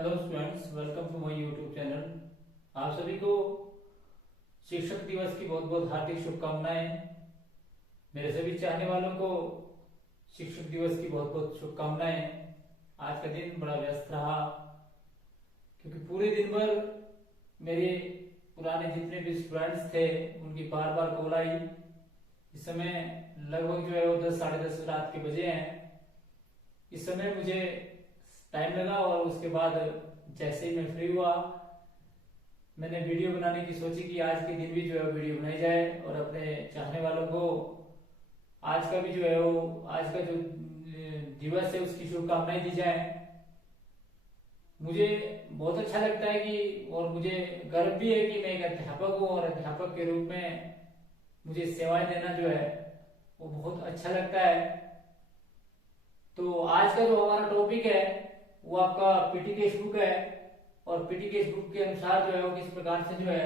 Hello students, welcome to my YouTube channel. आप सभी को शिक्षक दिवस की बहुत बहुत हार्दिक शुभकामनाएं। मेरे सभी चाहने वालों को शिक्षक दिवस की बहुत बहुत शुभकामनाएं। आज का दिन बड़ा व्यस्त रहा क्योंकि पूरे दिन भर मेरे पुराने जितने भी स्टूडेंट्स थे उनकी बार बार कॉल आई। इस समय लगभग जो है वो 10 साढ़े 10 रात के बजे हैं। इस समय मुझे टाइम लगा और उसके बाद जैसे ही मैं फ्री हुआ मैंने वीडियो बनाने की सोची कि आज के दिन भी जो है वीडियो बनाई जाए और अपने चाहने वालों को आज का भी जो है वो आज का जो दिवस है उसकी शुभकामनाएं दी जाए। मुझे बहुत अच्छा लगता है कि और मुझे गर्व भी है कि मैं एक अध्यापक हूँ और अध्यापक के रूप में मुझे सेवाएं देना जो है वो बहुत अच्छा लगता है। तो आज का जो हमारा टॉपिक है वो आपका पीटी केस बुक है और पीटी केस बुक के अनुसार जो है वो किस प्रकार से जो है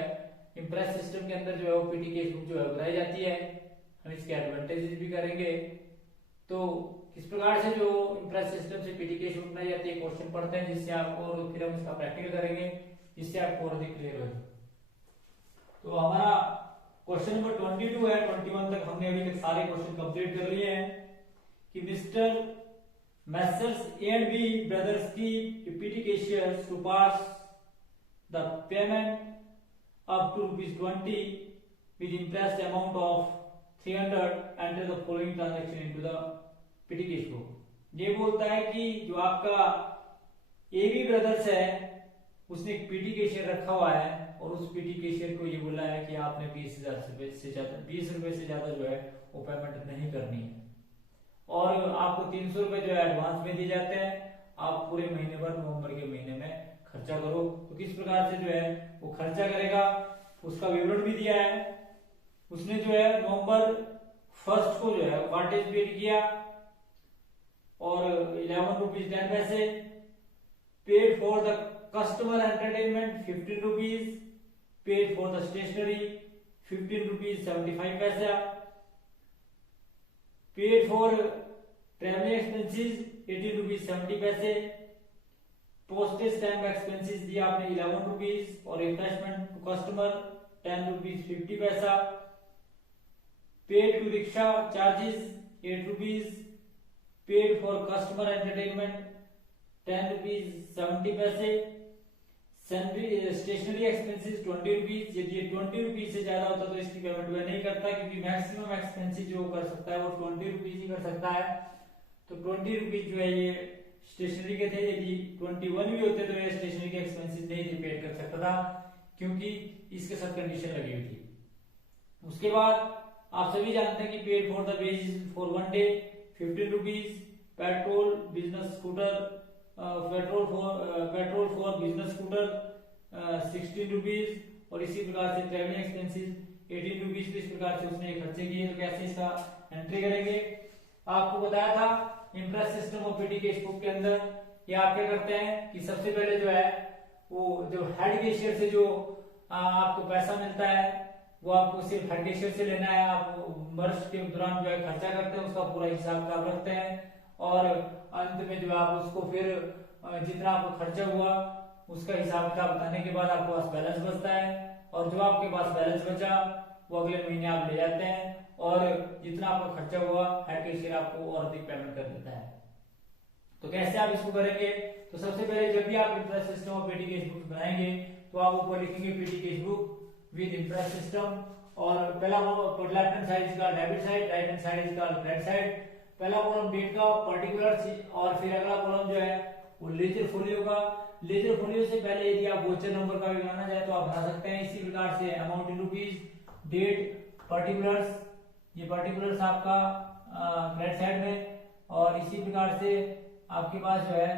इम्प्रेस सिस्टम के अंदर जो है वो पीटी केस बुक जो है बनाई जाती है। हम इसके एडवांटेजेस भी करेंगे। तो किस प्रकार से जो इम्प्रेस सिस्टम से पीटी केस बुक बनाई जाती है क्वेश्चन पढ़ते हैं जिससे आपको, और फिर हम इसका प्रैक्टिकल करेंगे जिससे आपको और अधिक क्लियर हो। तो हमारा क्वेश्चन नंबर 22 है। 21 तक हमने अभी तक सारे क्वेश्चन कंप्लीट कर लिए हैं कि mister Messrs A and B brothers keep PT cashiers to pass the payment up to ₹20 with impressed amount of 300 enter the following transaction into the PT cash book। ये बोलता है कि जो आपका AB ब्रदर्स है उसने एक पीटी कैशियर रखा हुआ है और उस पीटी कैशियर को ये बोला है कि आपने 20,000 से ज्यादा जो है वो पेमेंट नहीं करनी है और आपको 300 रुपए जो है एडवांस में दिए जाते हैं। आप पूरे महीने भर नवंबर के महीने में खर्चा करो। तो किस प्रकार से जो है वो खर्चा करेगा उसका विवरण भी दिया है। उसने जो है नवंबर 1 को जो है वाटेज पेड किया और 11 रुपीज 10 पैसे। Paid for the customer entertainment 15 rupees. Paid for the stationery 15 rupees 75 पैसा। Paid for travelling expenses 18 rupees 70 पैसे। पोस्टेज स्टैम्प एक्सपेंसेस दिया आपने 11 रुपीज और रिफ्रेशमेंट टू कस्टमर 10 रुपीज 50 पैसा। Paid to rickshaw charges 8 rupees. Paid for customer entertainment 10 rupees 70 पैसे। Stationery expenses 20 rupees. यदि 20 rupees से ज्यादा होता तो इसकी पेमेंट वह नहीं करता क्योंकि मैक्सिमम एक्सपेंसेस जो कर सकता है वो 20 रुपीज ही कर सकता है। तो 20 रुपीज जो है ये स्टेशनरी के थे। यदि 21 भी होते तो ये स्टेशनरी के एक्सपेंसेस नहीं थे पेड कर सकता था क्योंकि इसके साथ कंडीशन लगी हुई थी। उसके बाद आप सभी जानते हैं कि paid for the wages for 1 day 15 rupees. Petrol business scooter petrol for business scooter 16 rupees और इसी प्रकार से ट्रेवलिंग एक्सपेंसेस 18 रुपीज। इस प्रकार से उसने खर्चे किए। तो कैसे इसका एंट्री करेंगे आपको बताया था impress system of PT case book के अंदर। ये आप क्या करते हैं कि सबसे पहले जो है वो जो हेड कैशियर से जो आपको पैसा मिलता है वो आपको सिर्फ हेड कैशियर से लेना है। आप वर्ष के दौरान जो है खर्चा करते हैं उसका पूरा हिसाब किताब रखते हैं और अंत में जो है आप उसको फिर जितना आपको खर्चा हुआ उसका हिसाब किताब बताने के बाद आपके पास बैलेंस बचता है और जो आपके पास बैलेंस बचा वो अगले महीने आप ले जाते हैं और जितना आपका खर्चा हुआ हेड कैशियर आपको और अधिक पेमेंट कर देता है। तो कैसे आप इसको करेंगे? तो सबसे पहले जब भी आप इम्प्रेस सिस्टम और पीटी केस बुक बनाएंगे तो आप ऊपर लिखेंगे PT case book with impress system और पहला लेफ्ट हैंड साइड का debit side, right hand side का क्रेडिट साइड। पहला कॉलम डेट का पर्टिकुलर और फिर अगला कॉलम जो है वो लेजर फोलियो का। लेजर फोलियो से पहले यदि आप वोचर नंबर का भी बनाना चाहे तो आप बना सकते हैं। इसी प्रकार से amount in rupees, date, particulars, ये पर्टिकुलर्स आपका क्रेडिट साइड में और इसी प्रकार से आपके पास जो है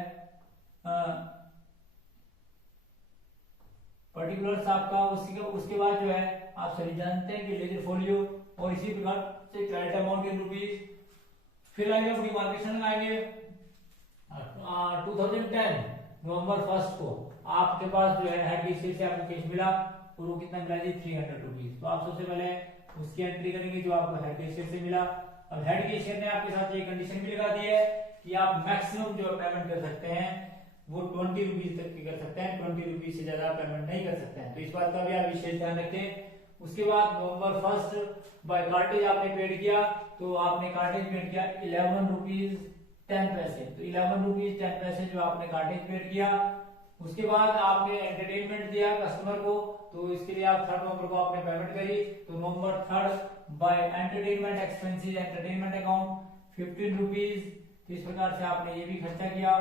पर्टिकुलर्स आपका उसके बाद जो है आप सभी जानते हैं कि लेजर फोलियो और इसी प्रकार से क्रेडिट अमाउंट इन रुपीज। फिर आएंगे अपनी मार्केशन आएंगे 2010 नवंबर 1 को आपके पास जो है हेड कैशियर से आपको कैश मिला और वो कितना मिला जी 300 रुपीज। तो आप सबसे पहले उसकी एंट्री करेंगे जो आपको हेड कैशियर से मिला। अब हेड कैशियर ने आपके साथ ये कंडीशन भी लगा दी है कि आप मैक्सिमम जो पेमेंट कर सकते हैं वो 20 रुपीज तक की कर सकते हैं, 20 रुपीज से ज्यादा पेमेंट नहीं कर सकते हैं। तो इस बात का भी आप विशेष ध्यान रखें। उसके बाद नवंबर 1 बाय कार्टेज आपने पेड किया, तो आपने कार्टेज पेड किया 11 रुपीज 10 पैसे। तो 11 रुपीज 10 पैसे जो आपने कार्टेज पेड किया। उसके बाद आपने एंटरटेनमेंट दिया कस्टमर को, तो इसके लिए आप 3 नवंबर को आपने पेमेंट करी। तो नवंबर 3 by entertainment expenses entertainment account 15 rupees. तो इस प्रकार से आपने ये भी खर्चा किया।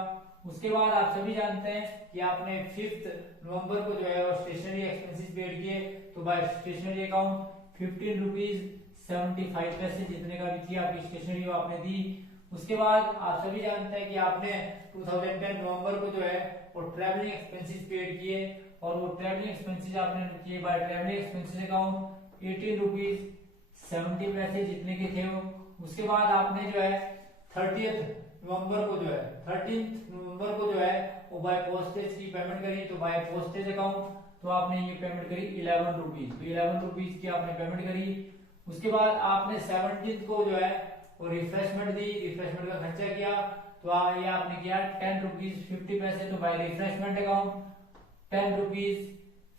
उसके बाद आप सभी जानते हैं कि आपने 5 नवंबर को जो है स्टेशनरी एक्सपेंसेस पेड किए, तो बाय स्टेशनरी अकाउंट 15 रुपीज 75 पैसे जितने का भी थी आपकी स्टेशनरी वो आपने दी। उसके बाद आप सभी जानते हैं कि आपने 2010 नवंबर को जो है वो ट्रैवलिंग एक्सपेंसेस पेड किए, और वो ट्रैवलिंग एक्सपेंसेस आपने किए bye travelling expenses account 18 rupees 70 पैसे जितने के थे वो। उसके बाद आपने जो है 13 नवंबर को जो है वो बाय पोस्टेज की पेमेंट करी, तो बाय पोस्टेज अकाउंट तो आपने ये पेमेंट करी 11 रुपीज। तो 11 रुपीज की आपने पेमेंट करी। उसके बाद आपने 17 को जो है वो रिफ्रेशमेंट दी, रिफ्रेशमेंट का खर्चा किया, तो ये आपने किया 10 रुपीज 50 पैसे। तो बाय रिफ्रेशमेंट अकाउंट 10 रुपीज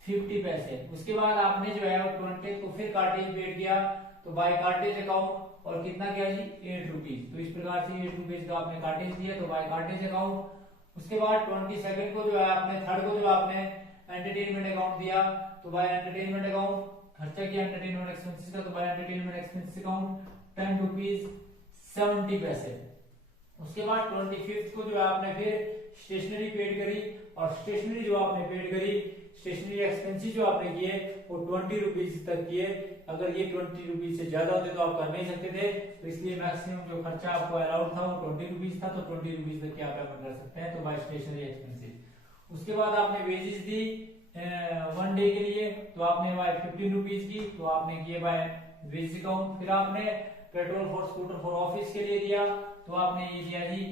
50 पैसे। उसके बाद आपने जो है 20 को फिर कार्टेज पेड किया, तो बाय कार्टेज अकाउंट और कितना किया जी 8 रुपीज। तो इस प्रकार से 8 रुपीज का आपने कार्टेज दिया, तो बाय कार्टेज अकाउंट। उसके बाद 22 को जो है आपने 3 को जो आपने एंटरटेनमेंट अकाउंट दिया, तो बाय एंटरटेनमेंट अकाउंट खर्चा किया एंटरटेनमेंट एक्सपेंसेस का, तो by entertainment expenses account 10 rupees 70 पैसे। उसके बाद 25 को जो है आपने फिर स्टेशनरी पेड करी, और स्टेशनरी जो आपने पेड करी, स्टेशनरी एक्सपेंसेस जो आपने किए वो 20 रुपीज तक किए। अगर ये 20 रुपीज से ज्यादा होते तो आप कर नहीं सकते थे, तो इसलिए मैक्सिमम जो खर्चा आपको अलाउड था वो 20 रुपीज था, तो 20 रुपीज तक आप पेमेंट कर सकते हैं, तो बाय स्टेशनरी एक्सपेंसेस। उसके बाद आपने वेजेस दी 1 डे के लिए, तो आपने बाय 15 रुपीज की, तो आपने किए बाय वेजेस अकाउंट। फिर आपने petrol for scooter for office के लिए दिया, तो आपने ये दिया जी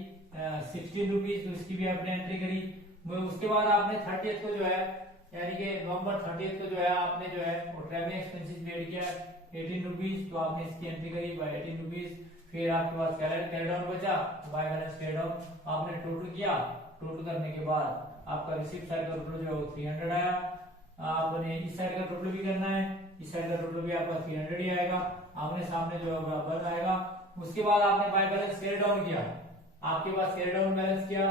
16 रुपीज, तो इसकी भी आपने एंट्री करी। उसके बाद आपने 30th को जो है यानी कि नवंबर 30 को जो है आपने जो है वो ट्रैवलिंग एक्सपेंसेस पेड किया 18 रुपीज, तो आपने इसकी एंट्री करी बाय 18 रुपीज। फिर आपके पास कैरी डाउन बचा, बाय बैलेंस कैरी डाउन आपने टोटल किया। टोटल करने के बाद आपका रिसीप्ट साइड का टोटल जो है वो 300 आया। आपने इस साइड का टोटल भी करना है, इस साइड का टोटल भी आपका 300 ही आएगा, आमने सामने जो है बराबर आएगा। उसके बाद आपने बाय बैलेंस कैरी डाउन किया, आपके पास कैरी डाउन बैलेंस किया,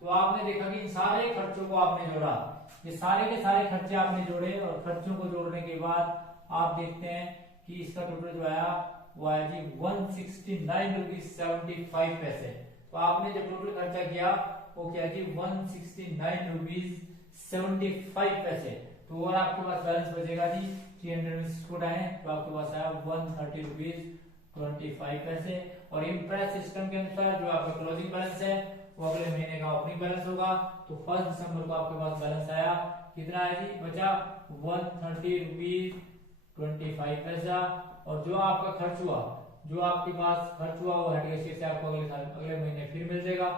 तो आपने देखा कि इन सारे खर्चों को आपने जोड़ा, ये सारे के सारे खर्चे आपने जोड़े, और खर्चों को जोड़ने के बाद आप देखते हैं कि इसका टोटल जो आया वो आया जी 169 रुपीज 75 पैसे। तो आपने जो टोटल खर्चा किया वो क्या जी 169 रुपीज 75 पैसे। तो और आपके पास बैलेंस बचेगा जी 300 को आए, तो आपके पास आया 130 रुपीज 25 पैसे। और इम्प्रेस सिस्टम के अनुसार जो आपका क्लोजिंग बैलेंस है वो अगले महीने का ओपनिंग बैलेंस होगा। तो 1 दिसंबर को आपके पास बैलेंस आया कितना है जी, बचा 130 रुपीज 25 पैसा। और जो आपका खर्च हुआ, जो आपके पास खर्च हुआ वो हेड कैशियर से आपको अगले महीने फिर मिल जाएगा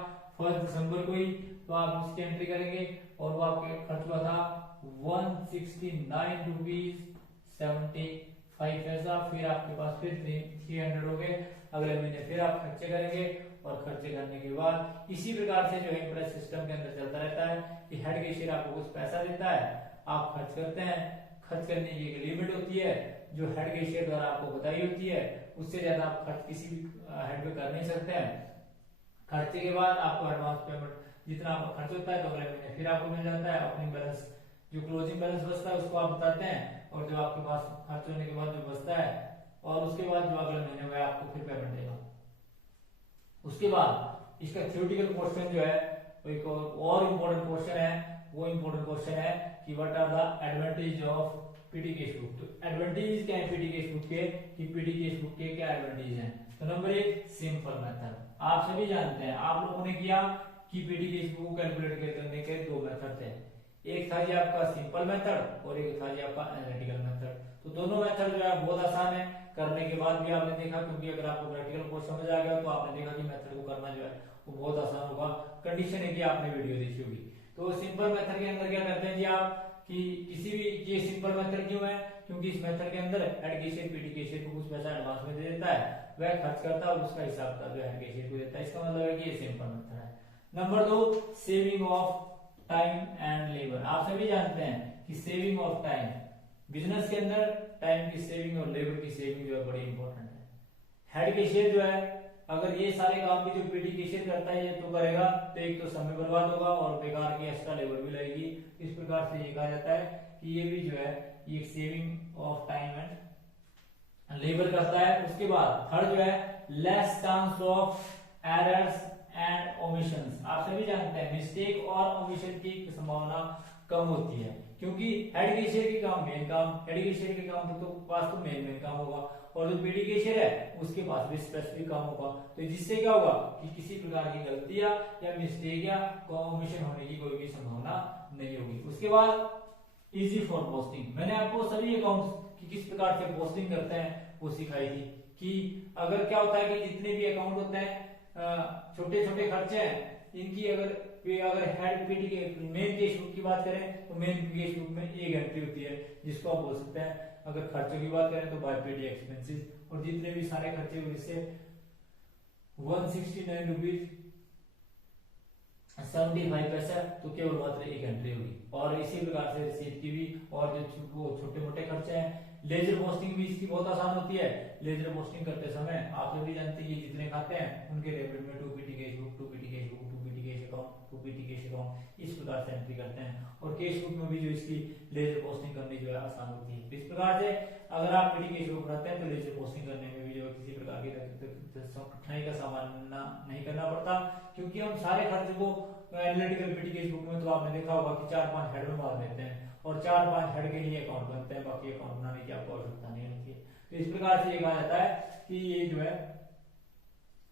1 दिसंबर को ही, तो आप उसकी एंट्री करेंगे, और वो आपके खर्च हुआ था 169 रुपीज 75 पैसा। फिर आपके पास फिर 300 हो गए, अगले महीने फिर आप खर्चे करेंगे, और खर्चे करने के बाद इसी प्रकार से जो है इम्प्रेस सिस्टम के अंदर चलता रहता है कि हेड कैशियर आपको कुछ पैसा देता है, आप खर्च करते हैं, खर्च करने की एक लिमिट होती है जो हेड कैशियर द्वारा आपको बताई होती है, उससे ज्यादा आप खर्च किसी भी हेड पे कर नहीं सकते हैं। खर्चे के बाद आपको एडवांस पेमेंट जितना आपका खर्च होता है तो अगले महीने फिर आपको मिल जाता है। ओपनिंग बैलेंस जो क्लोजिंग बैलेंस बचता है उसको आप बताते हैं, और जो आपके पास खर्च होने के बाद जो बचता है, और उसके बाद जो अगले महीने में आपको फिर पेमेंट देगा। उसके बाद इसका थ्योरेटिकल क्वेश्चन जो है एक और इम्पोर्टेंट क्वेश्चन है, वो इम्पोर्टेंट क्वेश्चन है कि what are the advantage of PT case book. तो एडवांटेज क्या है पीटी केस बुक के, कि पीटी केस बुक के क्या एडवांटेज हैं। तो नंबर 1 सिंपल मेथड, आप सभी जानते हैं, आप लोगों ने किया कि पीटी केस बुक कैलकुलेट करने के 2 मेथड थे, एक था जी आपका सिंपल मेथड और एक था जी आपका एनालिटिकल मेथड। तो दोनों मेथड जो है बहुत आसान है, करने के बाद भी आपने देखा, क्योंकि अगर आपको प्रैक्टिकल कोर्स समझ आ गया तो आपने देखा कि मेथड को करना जो है वो बहुत आसान होगा, कंडीशन है कि आपने वीडियो देखी होगी। तो सिंपल मेथड के अंदर क्या करते हैं जी आप, कि किसी भी, ये सिंपल मेथड क्यों है, क्योंकि इस मेथड के अंदर हेड कैशियर पीटी कैशियर को कुछ पैसा एडवांस में दे देता है, वह खर्च करता है और उसका हिसाब जो हेड कैशियर को देता है, इसका मतलब है कि ये सिंपल मेथड है। Number 2 saving of time and labour. आप सभी जानते हैं कि सेविंग ऑफ टाइम, बिजनेस के अंदर टाइम की सेविंग और लेबर की सेविंग जो है बड़ी इंपॉर्टेंट है। हेड कैशियर जो है, अगर ये सारे काम भी जो पीटी कैशियर करता है ये तो करेगा, तो एक तो समय बर्बाद होगा और बेकार की एक्स्ट्रा लेबर भी लगेगी। इस प्रकार से ये कहा जाता है कि ये भी जो है ये saving of time and labour करता है। उसके बाद थर्ड जो है less chance of errors and omissions. आप सभी जानते हैं मिस्टेक और ओमिशन की संभावना कम होती है, क्योंकि हेड कैशियर के काम मेन काम, हेड कैशियर के काम तो पास तो मेन काम होगा, और जो पीडी कैशियर है उसके पास भी स्पेसिफिक काम होगा। तो जिससे क्या होगा कि किसी प्रकार की गलतियां या मिस्टेक या ओमिशन होने की कोई भी संभावना नहीं होगी। उसके बाद इजी फॉर पोस्टिंग। मैंने आपको सभी अकाउंट्स की किस प्रकार से पोस्टिंग करते हैं वो सिखाई थी, कि अगर क्या होता है कि जितने भी अकाउंट होते हैं छोटे छोटे खर्चे हैं, इनकी अगर हेड पीटी के मेन कैश बुक की बात करें तो मेन कैश बुक में एक एंट्री होती है जिसको आप बोल सकते हैं, अगर खर्चों की बात करें तो बाय पीटी एक्सपेंसेस, और जितने भी सारे खर्चे हुए इससे 169 रुपीज 75 पैसा, तो केवल मात्र एक एंट्री होगी। और इसी प्रकार से रसीद की भी, और जो छोटे मोटे खर्चे हैं, लेजर पोस्टिंग भी इसकी बहुत आसान होती है। लेजर पोस्टिंग करते समय आप सभी जानते हैं जितने खाते हैं उनके डेबिट में 2 PT cash book, 2 PT cash book, 2 PT cash account, 2 PT cash account, इस प्रकार से एंट्री करते हैं। और कैश बुक में भी जो इसकी लेजर पोस्टिंग करनी जो है आसान होती है। इस प्रकार से अगर आप पीटी कैश बुक बनाते हैं तो लेजर पोस्टिंग करने में भी जो किसी प्रकार की कठिनाई का सामना नहीं करना पड़ता, क्योंकि हम सारे खर्च को एनालिटिकल पीटी कैश बुक में तो आपने देखा होगा कि 4-5 हेड में बांट देते हैं और 4-5 हेड के लिए अकाउंट बनते हैं, बाकी अकाउंट बनाने की आपको आवश्यकता नहीं होती है। तो इस प्रकार से ये कहा जाता है कि ये जो है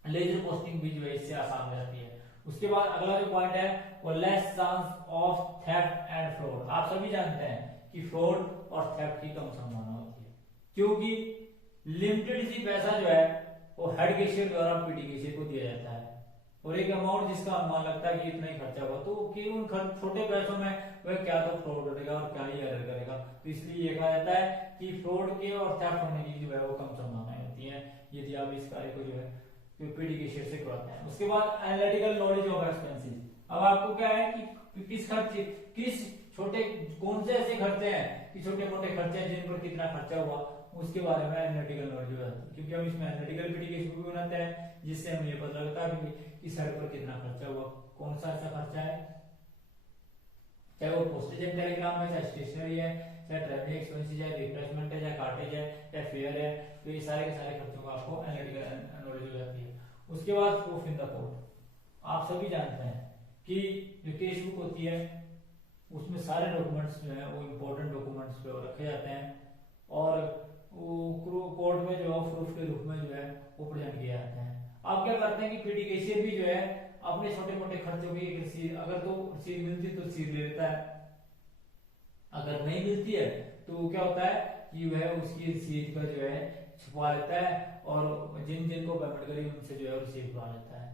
लेजर पोस्टिंग भी जो है इससे आसान हो जाती है। उसके बाद अगला जो पॉइंट है वो less chance of theft and fraud. आप सभी जानते हैं कि फ्रॉड और थेफ्ट की कम संभावना होती है, क्योंकि लिमिटेड सी पैसा जो है वो हेड कैशियर द्वारा पीटी कैशियर को दिया जाता है, और एक अमाउंट जिसका अनुमान लगता है कि इतना ही खर्चा होगा, तो कि उन छोटे पैसों में वह क्या तो फ्रॉड करेगा और क्या ही एरर करेगा। तो इसलिए ये कहा जाता है कि फ्रॉड के और थेफ्ट होने की जो है वो कम संभावनाएं होती हैं यदि आप इस कार्य को जो है पीडी कैशियर से करवाते हैं। उसके बाद एनालिटिकल नॉलेज ऑफ एक्सपेंसेस। अब आपको क्या है कि किस छोटे कौन से ऐसे खर्चे हैं कि छोटे मोटे खर्चे हैं जिन पर कितना खर्चा हुआ, उसके बारे में एनालिटिकल नॉलेज हो जाती है, क्योंकि हम इसमें एनालिटिकल पीडी कैशियर भी बनाते हैं जिससे हमें ये पता लगता है कि किस साइड पर कितना खर्चा हुआ, कौन सा ऐसा खर्चा है, चाहे वो पोस्टेज एंड टेलीग्राम है, चाहे स्टेशनरी है, चाहे ट्रैवलिंग एक्सपेंसेस है, रिफ्रेशमेंट है, चाहे कार्टेज है, चाहे फेयर है, तो ये सारे के सारे खर्चों का आपको एनालिटिकल नॉलेज हो जाती है। उसके बाद प्रूफ इन द कोर्ट। आप सभी जानते हैं कि जो केस बुक होती है उसमें सारे डॉक्यूमेंट्स जो है वो इम्पोर्टेंट डॉक्यूमेंट्स पे रखे जाते हैं, और वो कोर्ट में जो प्रूफ के रूप में जो है वो प्रेजेंट किया जाता है। आप क्या करते हैं कि पीडी कैशियर भी जो है अपने छोटे मोटे खर्चों की रसीद, अगर तो रसीद मिलती तो रसीद ले लेता है, अगर नहीं मिलती है तो क्या होता है कि वह उसकी रसीद का जो है छुपा लेता है, और जिन जिन को पेमेंट करी उनसे जो है रसीद करवा लेता है।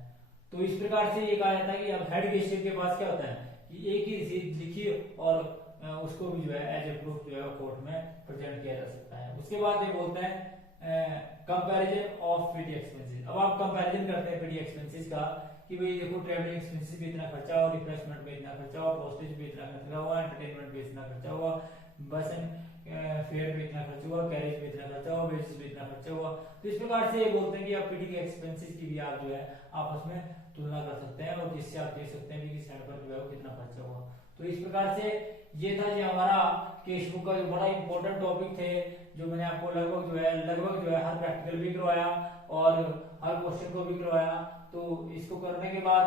तो इस प्रकार से ये कहा जाता है कि अब हेड कैशियर के पास क्या होता है कि एक ही रसीद लिखी और उसको भी जो है एज ए प्रूफ जो है कोर्ट में प्रेजेंट किया जा सकता है। उसके बाद ये बोलते हैं कंपैरिजन ऑफ पीडी एक्सपेंसेस। अब आप कंपैरिजन करते हैं पीडी एक्सपेंसेस का कि भाई देखो ट्रैवलिंग एक्सपेंसेस भी इतना खर्चा हुआ, रिफ्रेशमेंट भी इतना खर्चा हुआ, पोस्टेज भी इतना खर्चा हुआ, एंटरटेनमेंट भी इतना खर्चा हुआ, बस एंड फेयर भी इतना खर्चा हुआ, कैरेज भी इतना खर्चा हुआ, वेजेस भी इतना खर्चा हुआ। तो इस प्रकार से ये बोलते हैं कि आप पीडी के एक्सपेंसेस की भी आप जो है आपस में तुलना कर सकते हैं, और जिससे आप देख सकते हैं कि किस साइड पर जो है वो कितना खर्चा हुआ। तो इस प्रकार से ये था जी हमारा केस बुक का जो बड़ा इंपॉर्टेंट टॉपिक थे, जो मैंने आपको लगभग जो है हर प्रैक्टिकल भी करवाया और हर क्वेश्चन को भी करवाया। तो इसको करने के बाद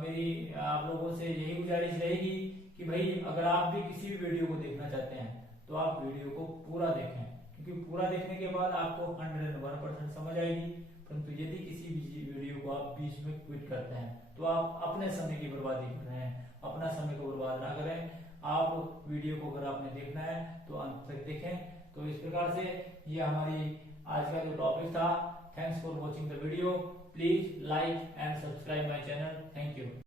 मेरी आप लोगों से यही गुजारिश रहेगी कि भाई अगर आप भी किसी भी वीडियो को देखना चाहते हैं तो आप वीडियो को पूरा देखें, क्योंकि पूरा देखने के बाद आपको 101% समझ आएगी। परंतु यदि किसी भी वीडियो को आप बीच में क्विट करते हैं तो आप अपने समय की बर्बादी कर रहे हैं। अपना समय को बर्बाद ना करें, आप वीडियो को अगर आपने देखना है तो अंत तक देखें। तो इस प्रकार से ये हमारी आज का जो टॉपिक था। Thanks for watching the video. Please like and subscribe my channel. Thank you.